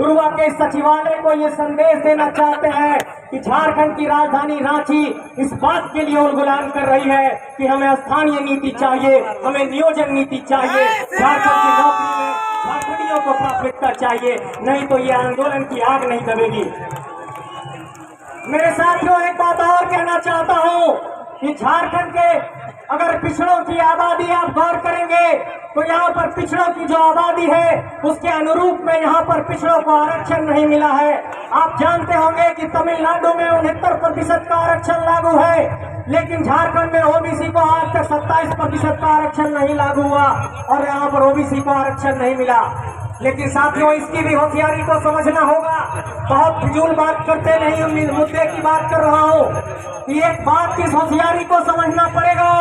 पूर्वा के सचिवालय को ये संदेश देना चाहते हैं कि झारखंड की राजधानी रांची इस बात के लिए उलगुलान कर रही है कि हमें स्थानीय नीति चाहिए, हमें नियोजन नीति चाहिए, झारखंड की नौकरी में झारखंडियों को प्राथमिकता चाहिए, नहीं तो ये आंदोलन की आग नहीं दबेगी। मेरे साथियों, एक बात और कहना चाहता हूँ कि झारखंड के अगर पिछड़ों की आबादी आप गौर करेंगे तो यहाँ पर पिछड़ों की जो आबादी है उसके अनुरूप में यहाँ पर पिछड़ों को आरक्षण नहीं मिला है। आप जानते होंगे कि तमिलनाडु में 69% का आरक्षण लागू है, लेकिन झारखंड में ओबीसी को आज तक 27% का आरक्षण नहीं लागू हुआ और यहाँ पर ओबीसी को आरक्षण नहीं मिला। लेकिन साथियों, इसकी भी होशियारी को समझना होगा। बहुत फिजूल बात करते नहीं, मुद्दे की बात कर रहा हूँ कि एक बात की होशियारी को समझना पड़ेगा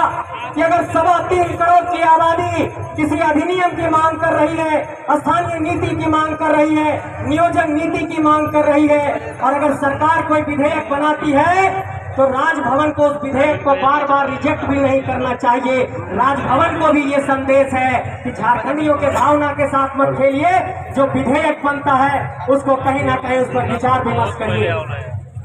कि अगर 3.25 करोड़ की आबादी किसी अधिनियम की मांग कर रही है, स्थानीय नीति की मांग कर रही है, नियोजन नीति की मांग कर रही है, और अगर सरकार कोई विधेयक बनाती है तो राजभवन को उस विधेयक को बार बार रिजेक्ट भी नहीं करना चाहिए। राजभवन को भी ये संदेश है कि झारखंडियों के भावना के साथ मत खेलिए, जो विधेयक बनता है उसको कहीं ना कहीं उस पर विचार विमर्श करिए।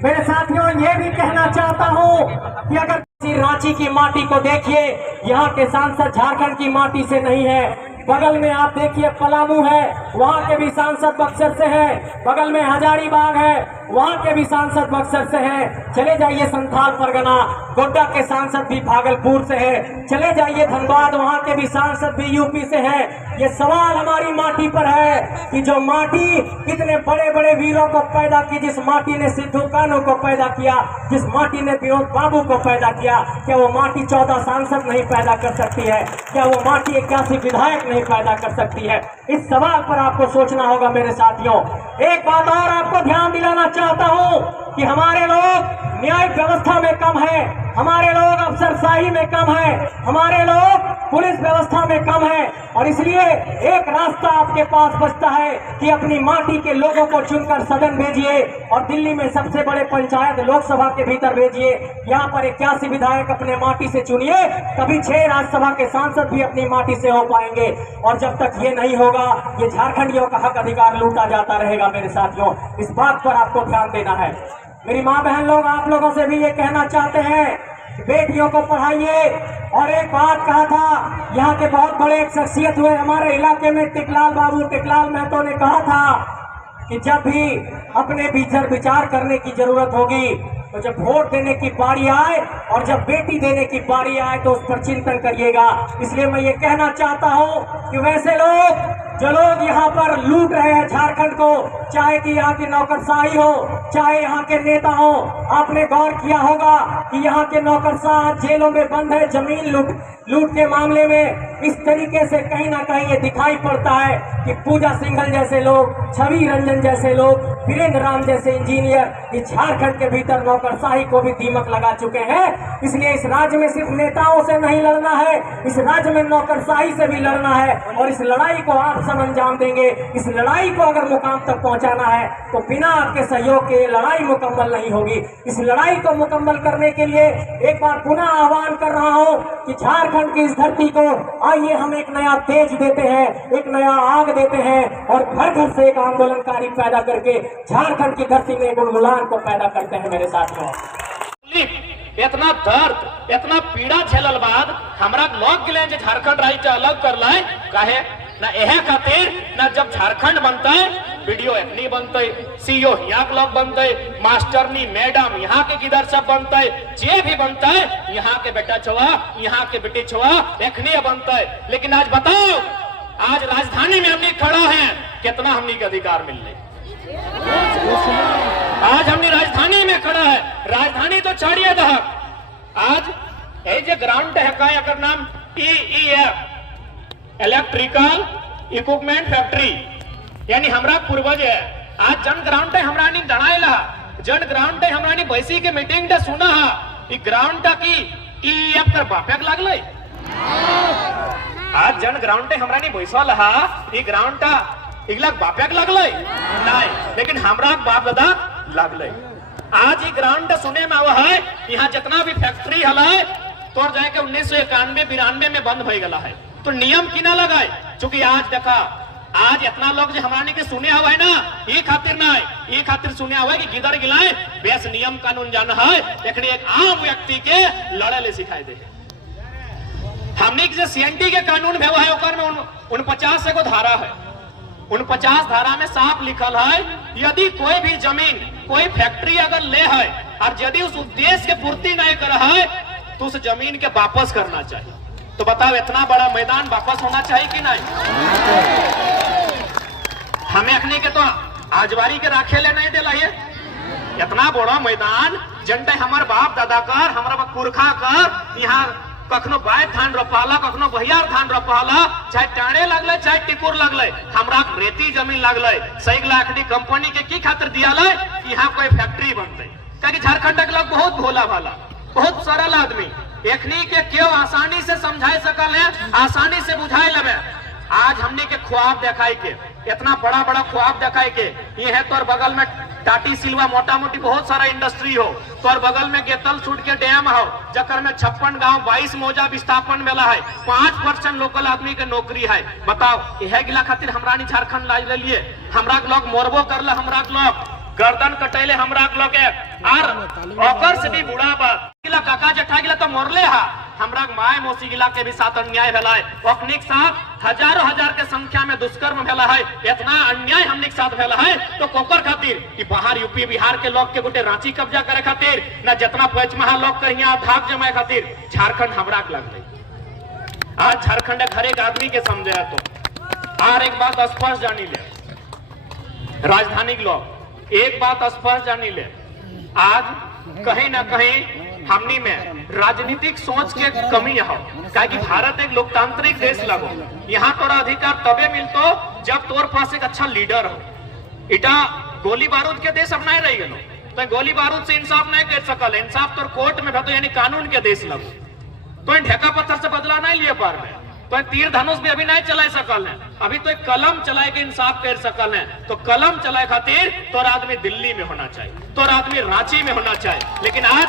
मेरे साथियों, ये भी कहना चाहता हूँ कि अगर रांची की माटी को देखिए, यहाँ के सांसद झारखंड की माटी से नहीं है। बगल में आप देखिए पलामू है, वहाँ के भी सांसद बक्सर से है। बगल में हजारीबाग है, वहाँ के भी सांसद बक्सर से हैं। चले जाइए संथाल परगना, गोड्डा के सांसद भी भागलपुर से है। चले जाइए धनबाद, वहाँ के भी सांसद भी यूपी से हैं। ये सवाल हमारी माटी पर है कि जो माटी इतने बड़े बड़े वीरों को पैदा की, जिस माटी ने सिद्धू कान्हू को पैदा किया, जिस माटी ने विनोद बाबू को पैदा किया, क्या वो माटी 14 सांसद नहीं पैदा कर सकती है? क्या वो माटी 81 विधायक नहीं पैदा कर सकती है? इस सवाल पर आपको सोचना होगा मेरे साथियों। एक बात और आपको ध्यान दिलाना चाहता हूं कि हमारे लोग न्यायिक व्यवस्था में कम है, हमारे लोग अफसरशाही में कम है, हमारे लोग पुलिस व्यवस्था में कम है, और इसलिए एक रास्ता आपके पास बचता है कि अपनी माटी के लोगों को चुनकर सदन भेजिए और दिल्ली में सबसे बड़े पंचायत लोकसभा के भीतर भेजिए। यहाँ पर 81 विधायक अपने माटी से चुनिए, तभी 6 राज्यसभा के सांसद भी अपनी माटी से हो पाएंगे। और जब तक ये नहीं होगा, ये झारखंडियों का हक अधिकार लूटा जाता रहेगा। मेरे साथियों, इस बात पर आपको ध्यान देना है। मेरी माँ बहन लोग, आप लोगों से भी ये कहना चाहते हैं कि बेटियों को पढ़ाइए। और एक बात कहा था, यहाँ के बहुत बड़े एक शख्सियत हुए हमारे इलाके में, टिकलाल महतो ने कहा था कि जब भी अपने भीतर विचार करने की जरूरत होगी तो जब वोट देने की बारी आए और जब बेटी देने की बारी आए तो उस पर चिंतन करिएगा। इसलिए मैं ये कहना चाहता हूँ कि वैसे लोग जो लोग यहाँ पर लूट रहे हैं झारखंड को, चाहे कि यहाँ की नौकरशाही हो, चाहे यहाँ के नेता हो, आपने गौर किया होगा कि यहाँ के नौकरशाह जेलों में बंद है जमीन लूट के मामले में। इस तरीके से कहीं ना कहीं ये दिखाई पड़ता है कि पूजा सिंघल जैसे लोग, छवि रंजन जैसे लोग, वीरेंद्र राम जैसे इंजीनियर इस झारखंड के भीतर नौकरशाही को भी दीमक लगा चुके हैं। इसलिए इस राज्य में सिर्फ नेताओं से नहीं लड़ना है, इस राज्य में नौकरशाही से भी लड़ना है, और इस लड़ाई को आप सब अंजाम देंगे। इस लड़ाई को अगर मुकाम तक पहुंचाना है तो बिना आपके सहयोग के लड़ाई मुकम्मल नहीं होगी। इस लड़ाई को मुकम्मल करने के लिए एक बार पुनः आह्वान कर रहा हूं कि झारखंड की इस धरती को आइए हम एक नया तेज देते हैं, एक नया आग देते हैं, और घर घर से एक आंदोलनकारी पैदा करके झारखंड की धरती में गुलगुलान को पैदा करते हैं। मेरे साथियों, इतना दर्द, इतना पीड़ा झेलल बाद हमरा लोग गिले झारखंड राज्य अलग कर लाए काहे ना? यह खातिर ना जब झारखंड बनता है वीडियो एखनी बनते, सीओ यहाँ के लोग बनते, मास्टरनी मैडम यहाँ के किधर सब बनते, जे भी बनता है यहाँ के बेटा छुआ, यहाँ के बेटी छुआ एखनी बनता है। लेकिन आज बताओ, आज राजधानी में हमने खड़ा है, कितना हमने के अधिकार मिल रहे? आज हमने राजधानी में खड़ा है, राजधानी तो छोड़िए दहक। आज ये जो ग्राउंड है का एकर नाम EEF, इलेक्ट्रिकल इक्विपमेंट फैक्ट्री, यानी हमरा पूर्वज है। आज जन ग्राउंड है हमरा नहीं जनाएला, जन ग्राउंड है हमरा नहीं बैसी के मीटिंग डे सुना हा, ई ग्राउंड की EEF कर बापेक लागले। आज जन ग्राउंड है हमरा नहीं बैसवा लहा, ई ग्राउंड इगलाक बापेक लागले नहीं, लेकिन हमरा बाप दादा लागले। आज ई ग्राउंड सुने में आवा है, यहाँ जितना भी फैक्ट्री हलाए तो जाके 1991-92 में बंद भई गला है। तो नियम की ना लगाए, चूंकि आज देखा आज इतना लोग जो हमारे के सुने हुआ है ना, ये खातिर ना है, ये खातिर सुने हुआ है कि गिदर गिलाए बेस नियम कानून जाना है, लेकिन एक आम व्यक्ति के लड़े ले सिखाई दे। हमने जो सीएनटी के कानून में है ओकर में 49 को धारा है, 49 धारा में साफ लिखल है, यदि कोई भी जमीन कोई फैक्ट्री अगर ले है और यदि उस उद्देश्य के पूर्ति नहीं कर है तो उस जमीन के वापस करना चाहिए। तो बताओ इतना बड़ा मैदान वापस होना चाहिए कि नहीं? हमें अखनी के तो आजवारी के राखे ले नहीं दिला ये इतना बड़ा मैदान जनते हमारे बाप दादा कर हमारा पुरखा कर यहाँ कखनो बाय धान रोपाला कखनो बहियार धान रोपाला, चाहे टाणे लगले चाहे टिकुर लगले, हमरा रेती जमीन लगले, सही लाखनी कंपनी के की खातिर दिया कि यहाँ कोई फैक्ट्री बनते। क्योंकि झारखंड के लोग बहुत भोला भाला, बहुत सरल आदमी, एकनी के क्यों आसानी से समझाई सकल है, आसानी से बुझाई लगे। आज हमने के ख्वाब दिखाई के इतना बड़ा बड़ा ख्वाब दिखाई के ये है तोर बगल में टाटी सिलवा मोटा मोटी बहुत सारा इंडस्ट्री हो, तोर बगल में गेतल सूट के डैम हो, जकर में 56 गांव 22 मौजा विस्थापन मेला है, 5% लोकल आदमी के नौकरी है। बताओ यह गिला खातिर हमरा झारखंड लाज ले लिए, हमरा लोग मोरबो करले, हमरा लोग गर्दन कटैले, हमरा लोग और ओकर से भी बुढ़ा बात गिला काका जठा गिला तो मोरले हा, हमरा माय मौसी गिला के भी साथ अन्याय भेला है, ओखनिक साथ हजारों हजार के संख्या में दुष्कर्म भेला है, इतना अन्याय हमनिक साथ भेला है। तो कोकर खातिर कि बाहर यूपी बिहार के लोग के गोटे रांची कब्जा करे खातिर न जितना पंचमहा लोग के यहाँ धाक जमाए खातिर झारखंड हमरा के लग गई। आज झारखंड हर एक आदमी के समझे तो और एक बात स्पष्ट जानी ले, राजधानी के लोग एक बात स्पष्ट जानी ले, आज कहीं ना कहीं हमनी में राजनीतिक सोच के कमी है, क्योंकि भारत एक लोकतांत्रिक देश लगो, यहाँ तोरा अधिकार तबे मिलतो जब तोर पास एक अच्छा लीडर हो। इटा गोली बारूद के देश अब नहीं रही गलो, तो गोली बारूद से इंसाफ नहीं कर सकल, इंसाफ तोर कोर्ट में भतो यानी कानून के देश लगो, तो ढेका पत्थर से बदला नहीं लिए पार में, तो तीर धनुष भी अभी नहीं चला सकल है, अभी तो एक कलम चलाए के इंसाफ कर सकल है। तो कलम चलाए खातिर तोर आदमी दिल्ली में होना चाहिए, तोर आदमी रांची में होना चाहिए। लेकिन आज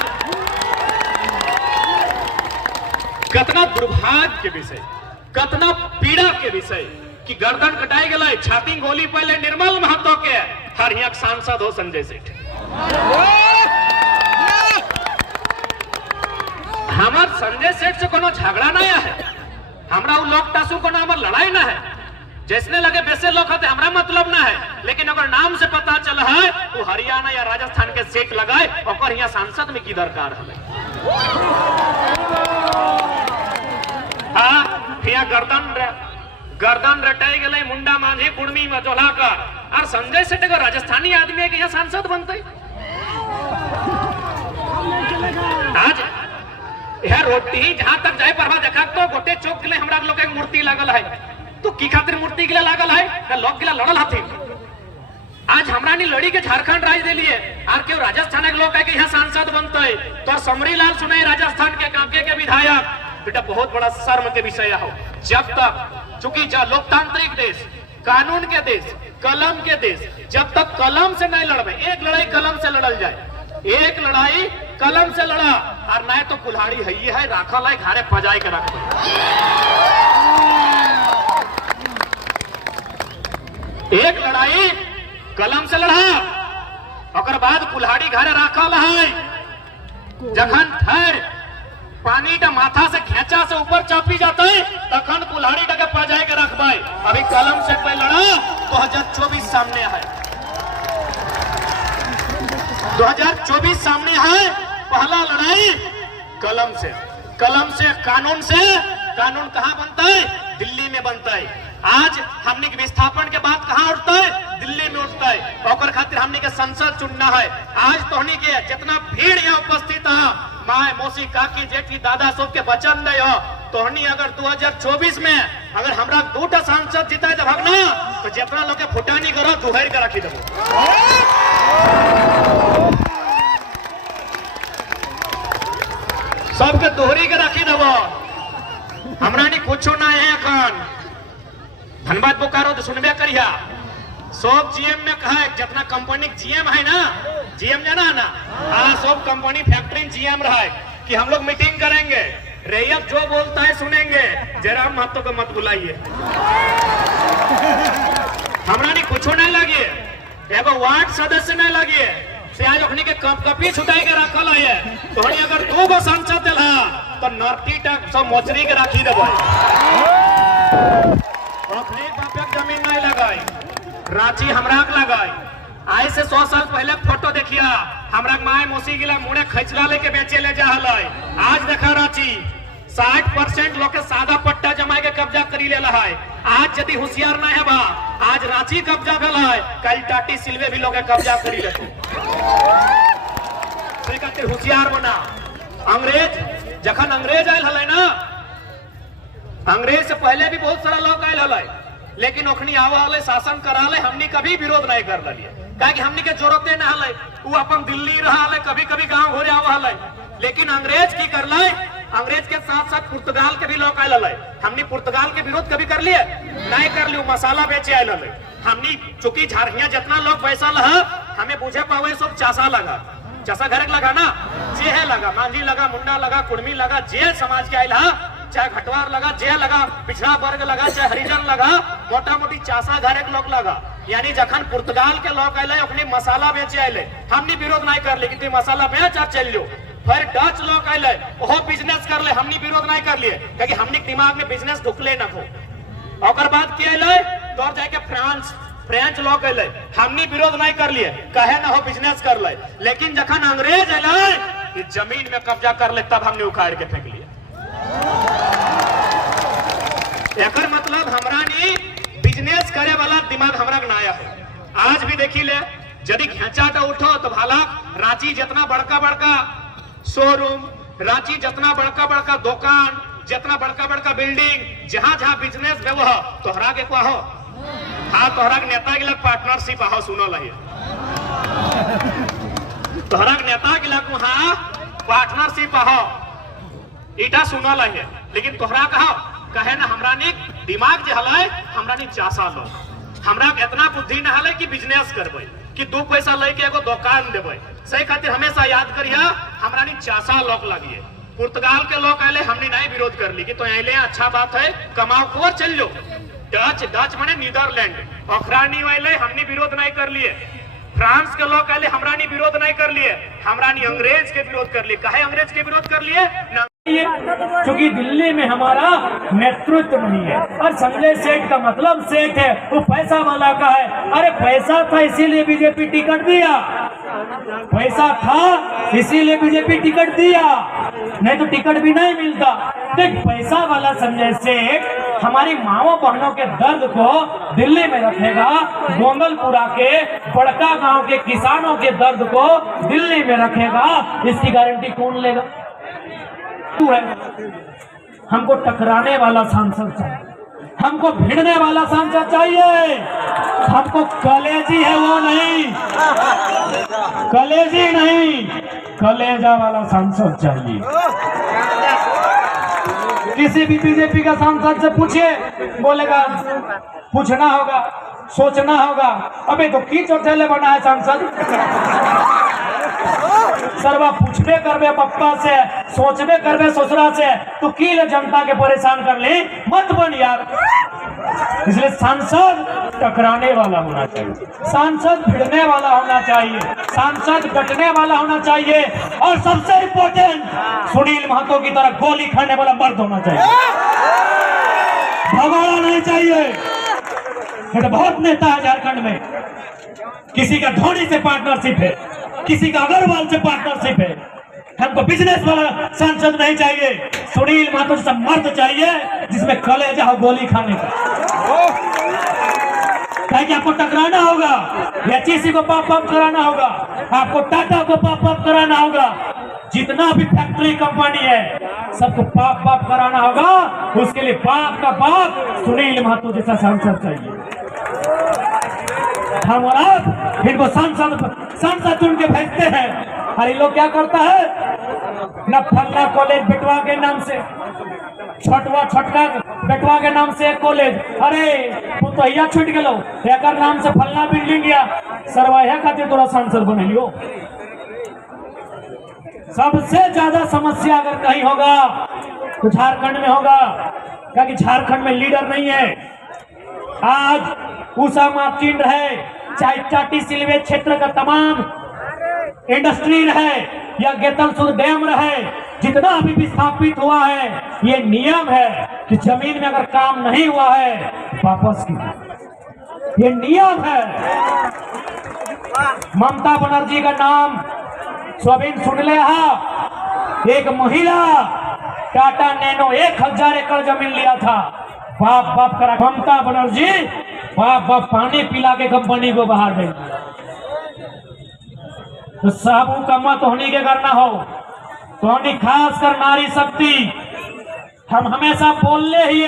कतना दुर्भाग्य के विषय, कतना पीड़ा के विषय कि गर्दन कटाई गए, छाती गोली पहले निर्मल महतो के हर यहाँ सांसद हो संजय सेठ, हमार संजय सेठ से कोनो झगड़ा नहीं है, हमरा लोग टासू को नाम लड़ाई ना है, जैसने लगे वैसे लोग होते हमरा मतलब ना है, लेकिन अगर नाम से पता चला है वो हरियाणा या राजस्थान के सेठ लगाए और यहाँ सांसद में की दरकार है। हाँ यहाँ गर्दन रटाई गए मुंडा मांझी कुर्मी में जोला कर, और संजय सेठ अगर राजस्थानी आदमी है कि यहाँ सांसद बनते। आज यह रोटी जहां तक जाए परवा देखा तो गोटे चौक के लिए हमरा लोग एक मूर्ति लागल है, तो की खातिर मूर्ति के लिए लागल है ना लोग के लिए लड़ल हाथी। आज हमरा नहीं लड़ी के झारखंड राज दे लिए और क्यों राजस्थान के लोग है कि यहाँ सांसद बनते है, तो समरी लाल सुनाई राजस्थान के कांके के विधायक, बेटा बहुत बड़ा शर्म के विषय हो। जब तक चूंकि लोकतांत्रिक देश, कानून के देश, कलम के देश, जब तक कलम से नहीं लड़बे, एक लड़ाई कलम से लड़ल जाए, एक लड़ाई कलम से लड़ा और नहीं तो कुल्हाड़ी है राखल है घारे पजाई के रख, एक लड़ाई कलम से लड़ा और बाद कुल्हाड़ी घारे राखल है, जखन ठहर पानी का माथा से खेचा से ऊपर चापी जाता है तखन कुल्हाड़ी के पजाई के रखबे। अभी कलम से कोई लड़ा 2024 सामने है, 2024 सामने है, पहला लड़ाई कलम से, कलम से कानून से, कानून कहां बनता है? दिल्ली में बनता है। आज हमने के विस्थापन के बाद कहां उठता है? दिल्ली में उठता है। और खातिर हमने के संसद चुनना है। आज तोहनी के जितना भीड़ यहाँ उपस्थित है, माए मौसी काकी जेठी दादा सब के वचन दे हो, तोहनी अगर 2024 में अगर हमरा 2टा सांसद जीता जब भगना तो जितना लोग के फुटानी करो दुहर के रखी देबो। सबके दोहरी के रखी देबो, हमरा नहीं कुछ ना है। अखन धनबाद बोकारो तो सुनबे करिया, सब जीएम में कहा जितना कंपनी जीएम है ना, जीएम जाना है ना, हाँ सब कंपनी फैक्ट्री जीएम रहा है कि हम लोग मीटिंग करेंगे, रैयत जो बोलता है सुनेंगे, जयराम महतो को मत बुलाइए। हमरा नहीं कुछ नहीं लगे, एगो वार्ड सदस्य नहीं लगे से आज अपनी के कपी छुटाई के रखल है। तो अगर 2 गो सांसद दिला तो नर्ती तक सब मोचरी के राखी देबै। अपने बापक जमीन नहीं लगाई, रांची हमरा के लगाई। आज से 100 साल पहले फोटो देखिया, हमरा माए मौसी गिला मुड़े खैचला लेके बेचे ले जा हलै। आज देखा रांची 60% लोग के सादा पट्टा जमा के कब्जा करी लेला है। आज यदि होशियार नहीं है, आज रांची कब्जा भेल है, कल टाटी सिलवे भी लोग कब्जा करी लेते। होशियार बना। अंग्रेज जखन अंग्रेज आयल हलै ना, अंग्रेज से पहले भी बहुत सारा लोग आयल हलै, लेकिन ओखनी आवा हलै शासन करा हलै, हमनी कभी विरोध नहीं कर लिए, काहे हमनी के जरूरते न हलै। वो अपन दिल्ली रहा हलै, कभी कभी गांव घरे आवा हलै। लेकिन अंग्रेज की करलै, अंग्रेज के साथ साथ पुर्तगाल के भी लोग आयल हलै। हमनी पुर्तगाल के विरोध कभी कर लिए नहीं कर लियो, मसाला बेचे आयल हलै। हमनी चूंकि झारखिया जितना लोग पैसा लहा, हमें बुझे पावे सब चासा लगा, चासा घर लगा ना, जे है लगा, मांझी लगा, मुंडा लगा, कुर्मी लगा, जे समाज के आयल हा, चाहे घटवार लगा, जे लगा, पिछड़ा वर्ग लगा, चाहे हरिजन लगा, मोटा मोटी चासा घर एक लोग लगा। यानी जखन पुर्तगाल के लोग आये अपनी मसाला बेचे आये, हमनी विरोध नहीं कर ले कि तुम मसाला बेच और चल लो। फिर डच लोग आये वो बिजनेस कर ले, हमनी विरोध नहीं कर लिए, क्योंकि हमनी दिमाग में बिजनेस ढुकले न हो। और बाद के आये तो जाके फ्रेंच लोग आये, हमनी विरोध नहीं कर लिए, कहे न हो बिजनेस कर ले। लेकिन जखन अंग्रेज आये जमीन में कब्जा कर ले, तब हमने उखाड़ के फेंक लिए। एकर मतलब हमरा ने बिजनेस करे वाला दिमाग हमरा के नया हो। आज भी देखी ले, यदि घेचाटा उठो तो भाला रांची जितना बड़का बड़का शोरूम, रांची जितना बड़का बड़का दुकान, जितना बड़का बड़का बिल्डिंग, जहां जहां बिजनेस बे वो तोहरा के को हो। हाँ, तोहरा के नेता के लग पार्टनरशिप हो, सुनो लही तोहरा के नेता के लग हाँ पार्टनरशिप हो, इटा सुनो लही। लेकिन तोहरा कहो कहे ना हमरा ने दिमाग जे हलै, हमरा ने चासा लो, हमरा इतना बुद्धि न हलै कि बिजनेस करबै, कि 2 पैसा लेके एगो दुकान देबै। सही खातिर हमेशा याद करिया, हमरा ने चासा लोग लगिए। पुर्तगाल के लोग आए, हमने नहीं विरोध कर ली कि तो आइले अच्छा बात है, कमाओ खोर चल लो। डच माने नीदरलैंड, अखरानी वाले हमने विरोध नहीं कर लिए। फ्रांस के लोग आए, हमरा ने विरोध नहीं कर लिए, हमरा ने अंग्रेज के विरोध कर लिए। काहे अंग्रेज के विरोध कर लिए? क्योंकि दिल्ली में हमारा नेतृत्व नहीं है। और संजय सेठ का मतलब सेठ है, वो पैसा वाला का है। अरे पैसा था इसीलिए बीजेपी टिकट दिया, पैसा था इसीलिए बीजेपी टिकट दिया, नहीं तो टिकट भी नहीं मिलता। देख, पैसा वाला संजय सेठ हमारी माओ बहनों के दर्द को दिल्ली में रखेगा, गोंदलपुरा के बड़का गांव के किसानों के दर्द को दिल्ली में रखेगा, इसकी गारंटी कौन लेगा? तू है। हमको टकराने वाला सांसद चाहिए, हमको भिड़ने वाला सांसद चाहिए, हमको कलेजी है वो नहीं, कलेजी नहीं, कलेजा वाला सांसद चाहिए। किसी भी बीजेपी का सांसद से पूछिए, बोलेगा पूछना होगा, सोचना होगा। अबे तो की चौथेले बना है सांसद, सरवा पूछबे करबे पप्पा से, सोचबे करबे ससुरा से, तो की ले जनता के परेशान कर ली, मत बन यार। इसलिए सांसद टकराने वाला होना चाहिए, सांसद भिड़ने वाला होना चाहिए, सांसद डटने वाला होना चाहिए, और सबसे इम्पोर्टेंट सुनील महतो की तरह गोली खाने वाला मर्द होना चाहिए, भगवाना नहीं चाहिए। तो बहुत नेता है झारखंड में, किसी का धोनी से पार्टनरशिप है, किसी का अग्रवाल से पार्टनरशिप है। हमको बिजनेस वाला सांसद नहीं चाहिए, सुनील महतो जैसा मर्द चाहिए जिसमें कलेजा हो गोली खाने का। कि आपको टकराना होगा, एचईसी को पाप पाप कराना होगा, आपको टाटा को पाप पाप कराना होगा, जितना भी फैक्ट्री कंपनी है सबको पाप पाप कराना होगा। उसके लिए पाप का पाप सुनील महतो जैसा सांसद चाहिए। हम और आप इनको सांसद चुन के भेजते हैं, और ये लोग क्या करता है न फलना कॉलेज बेटवा के नाम से, छोटका बेटवा के नाम से एक कॉलेज, अरे वो तो यहाँ छूट गलो, एक नाम से फलना बिल्डिंग या सरवाया खातिर तोरा सांसद बनेलियो। सबसे ज्यादा समस्या अगर कहीं होगा तो झारखंड में होगा, क्योंकि झारखंड में लीडर नहीं है। आज उषा मार्टिन रहे, चाहे चाटी सिलवे क्षेत्र का तमाम इंडस्ट्री रहे या गेतलसुर डैम रहे, जितना भी विस्थापित हुआ है, ये नियम है कि जमीन में अगर काम नहीं हुआ है वापस कीजिए, ये नियम है। ममता बनर्जी का नाम स्वाभिन सुन ले, एक महिला टाटा नैनो 1000 एकड़ जमीन लिया था, बाप बाप करा ममता बनर्जी, बाप बाप पानी पिला के कंपनी को बाहर दे। तो साबू का मत होनी के करना हो तो खास कर नारी शक्ति हम हमेशा बोलने ही